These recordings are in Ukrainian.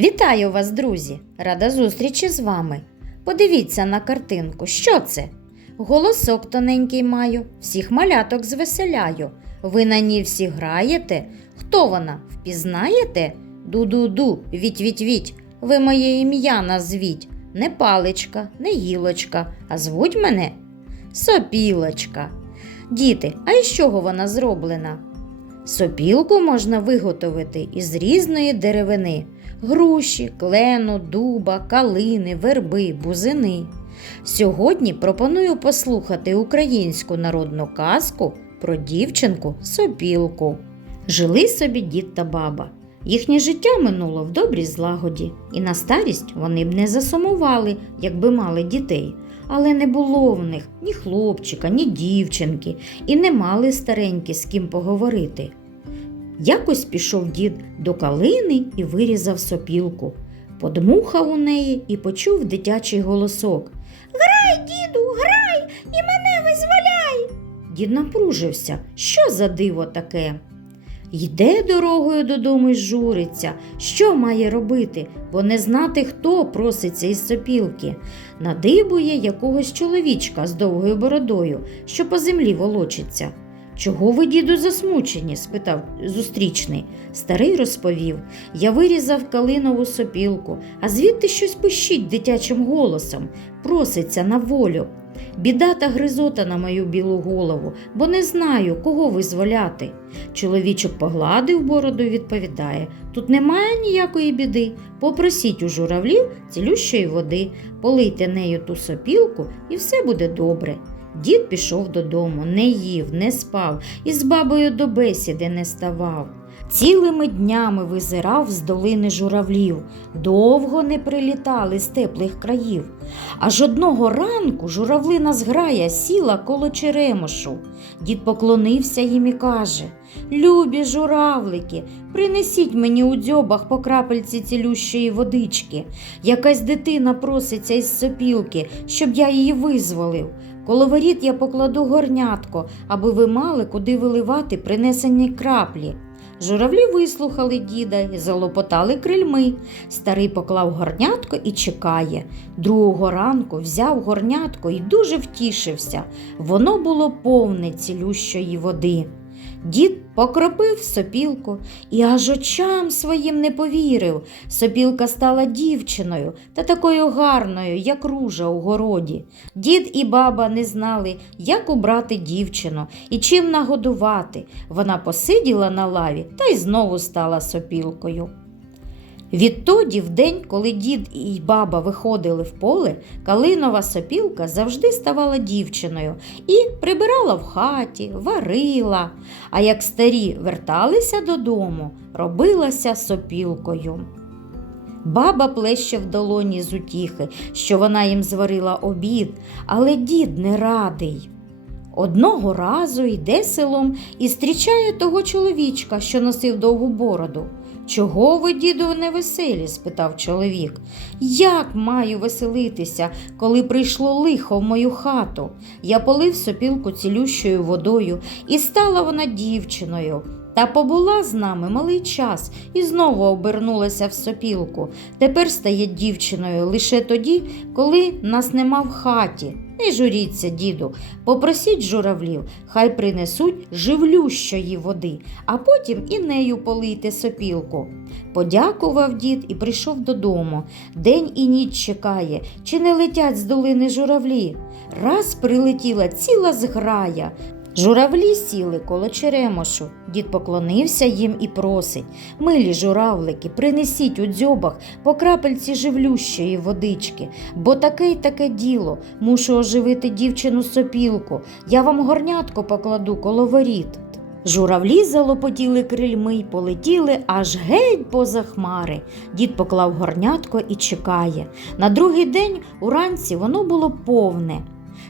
Вітаю вас, друзі! Рада зустрічі з вами. Подивіться на картинку, що це? Голосок тоненький маю, всіх маляток звеселяю. Ви на ній всі граєте? Хто вона? Впізнаєте? Ду-ду-ду, віть-віть-віть, ви моє ім'я назвіть. Не паличка, не гілочка, а звуть мене Сопілочка. Діти, а із чого вона зроблена? Сопілку можна виготовити із різної деревини груші, клену, дуба, калини, верби, бузини. Сьогодні пропоную послухати українську народну казку про дівчинку сопілку. Жили собі дід та баба. Їхнє життя минуло в добрій злагоді, і на старість вони б не засумували, якби мали дітей. Але не було в них ні хлопчика, ні дівчинки, і не мали старенькі з ким поговорити. Якось пішов дід до калини і вирізав сопілку. Подмухав у неї і почув дитячий голосок. Грай, діду, грай і мене визволяй. Дід напружився. Що за диво таке? Йде дорогою додому й журиться, що має робити, бо не знати, хто проситься із сопілки. Надибує якогось чоловічка з довгою бородою, що по землі волочиться. Чого ви, діду, засмучені? спитав зустрічний. Старий розповів Я вирізав калинову сопілку, а звідти щось пищить дитячим голосом, проситься на волю. Біда та гризота на мою білу голову, бо не знаю, кого визволяти. Чоловічок погладив бороду і відповідає Тут немає ніякої біди. Попросіть у журавлів цілющої води, полийте нею ту сопілку, і все буде добре. Дід пішов додому, не їв, не спав і з бабою до бесіди не ставав. Цілими днями визирав з долини журавлів, довго не прилітали з теплих країв. Аж одного ранку журавлина зграя сіла коло черемошу. Дід поклонився їм і каже Любі журавлики, принесіть мені у дзьобах по крапельці цілющої водички. Якась дитина проситься із сопілки, щоб я її визволив. Коло воріт я покладу горнятко, аби ви мали куди виливати принесені краплі. Журавлі вислухали діда і залопотали крильми. Старий поклав горнятко і чекає. Другого ранку взяв горнятко і дуже втішився. Воно було повне цілющої води. Дід покропив сопілку і аж очам своїм не повірив. Сопілка стала дівчиною та такою гарною, як ружа у городі. Дід і баба не знали, як убрати дівчину і чим нагодувати. Вона посиділа на лаві та й знову стала сопілкою. Відтоді, в день, коли дід і баба виходили в поле, калинова сопілка завжди ставала дівчиною і прибирала в хаті, варила, а як старі верталися додому, робилася сопілкою. Баба плеще в долоні з утіхи, що вона їм зварила обід, але дід не радий. Одного разу йде селом і зустрічає того чоловічка, що носив довгу бороду. Чого ви, діду, невеселі? спитав чоловік. Як маю веселитися, коли прийшло лихо в мою хату? Я полив сопілку цілющою водою, і стала вона дівчиною. Та побула з нами малий час і знову обернулася в сопілку. Тепер стає дівчиною лише тоді, коли нас нема в хаті. Не журіться, діду, попросіть журавлів, хай принесуть живлющої води, а потім і нею полийте сопілку. Подякував дід і прийшов додому. День і ніч чекає, чи не летять з долини журавлі. Раз прилетіла ціла зграя. Журавлі сіли коло черемошу. Дід поклонився їм і просить Милі журавлики, принесіть у дзьобах по крапельці живлющої водички, бо таке й таке діло. Мушу оживити дівчину сопілку. Я вам горнятко покладу коло воріт. Журавлі залопотіли крильми й полетіли аж геть поза хмари. Дід поклав горнятко і чекає. На другий день уранці воно було повне.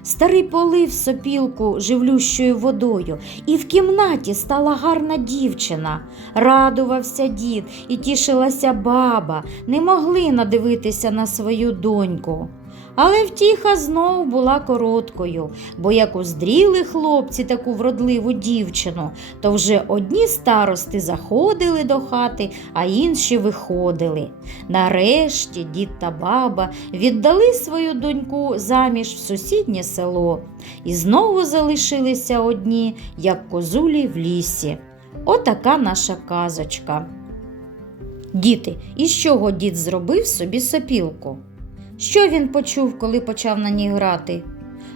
Старий полив сопілку живлющою водою, і в кімнаті стала гарна дівчина. Радувався дід і тішилася баба, не могли надивитися на свою доньку. Але втіха знов була короткою, бо як уздріли хлопці таку вродливу дівчину, то вже одні старости заходили до хати, а інші виходили. Нарешті дід та баба віддали свою доньку заміж в сусіднє село і знову залишилися одні, як козулі в лісі. Отака наша казочка. Діти, із чого дід зробив собі сопілку? Що він почув, коли почав на ній грати?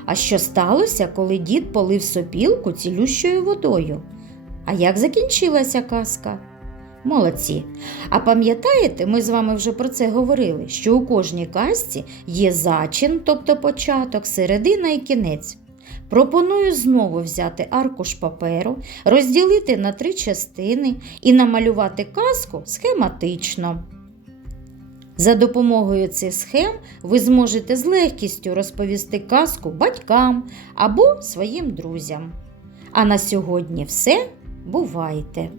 А що сталося, коли дід полив сопілку цілющою водою? А як закінчилася казка? Молодці. А пам'ятаєте, ми з вами вже про це говорили, що у кожній казці є зачин, тобто початок, середина і кінець. Пропоную знову взяти аркуш паперу, розділити на три частини і намалювати казку схематично. За допомогою цих схем ви зможете з легкістю розповісти казку батькам або своїм друзям. А на сьогодні все. Бувайте!